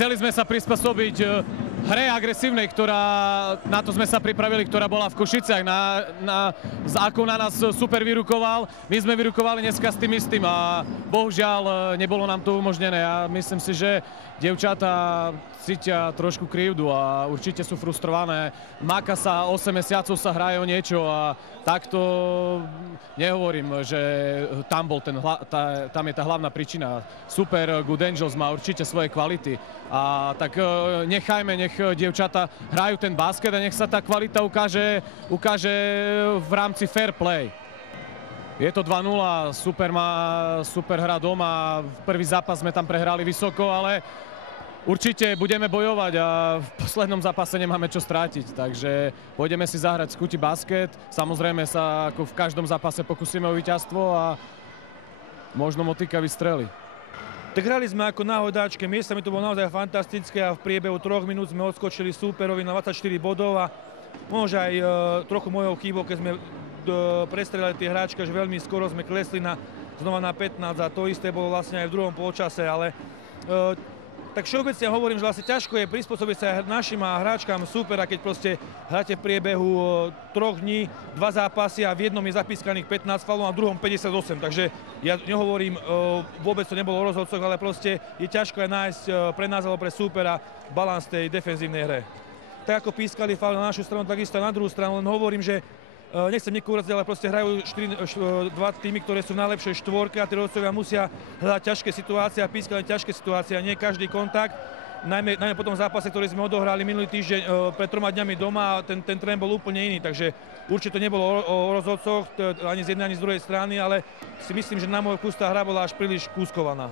chceli sme sa prispôsobiť hre agresívnej, na to sme sa pripravili, ktorá bola v Košiciach, ako na nás super vyrukoval. My sme vyrukovali dneska s tým istým a bohužiaľ nebolo nám to umožnené. Ja myslím si, že dievčatá cítia trošku krivdu a určite sú frustrované. Máka sa 8 mesiacov, sa hraje o niečo a takto nehovorím, že tam je tá hlavná príčina. Super Good Angels má určite svoje kvality a tak nech dievčatá hrajú ten basket a nech sa tá kvalita ukáže v rámci fair play. Je to 2-0, super hra doma, v prvý zápas sme tam prehrali vysoko, ale určite budeme bojovať a v poslednom zápase nemáme čo strátiť, takže pôjdeme si zahrať skúti basket. Samozrejme sa ako v každom zápase pokúsime o víťazstvo a možno motýka vystrelí. Tak hrali sme ako na hodáčke, miestami to bolo naozaj fantastické a v priebehu 3 minút sme odskočili súperovi na 24 bodov a možno aj trochu mojou chybou, keď sme prestrelali tie hráčky, že veľmi skoro sme klesli znova na 15 a to isté bolo vlastne aj v druhom polčase, ale tak všeobecne hovorím, že vlastne ťažko je prispôsobiť sa našim hráčkám súpera, keď proste hráte v priebehu 3 dní 2 zápasy a v jednom je zapískaných 15 faulov a v druhom 58. Takže ja nehovorím, vôbec to nebolo o rozhodcoch, ale proste je ťažko aj nájsť pre nás alebo pre súpera balans tej defenzívnej hre. Tak ako pískali faul na našu stranu, takisto na druhú stranu, len hovorím, že nechcem niekoho uraziť, ale proste hrajú 2 týmy, ktoré sú v najlepšej štvorke a tí rozhodcovia musia hľadať ťažké situácie a pískať ťažké situácie a nie každý kontakt. Najmä po tom zápase, ktorý sme odohrali minulý týždeň pred 3 dňami doma, ten trend bol úplne iný, takže určite to nebolo o rozhodcoch ani z jednej, ani z druhej strany, ale si myslím, že na môj kus tá hra bola až príliš kúskovaná.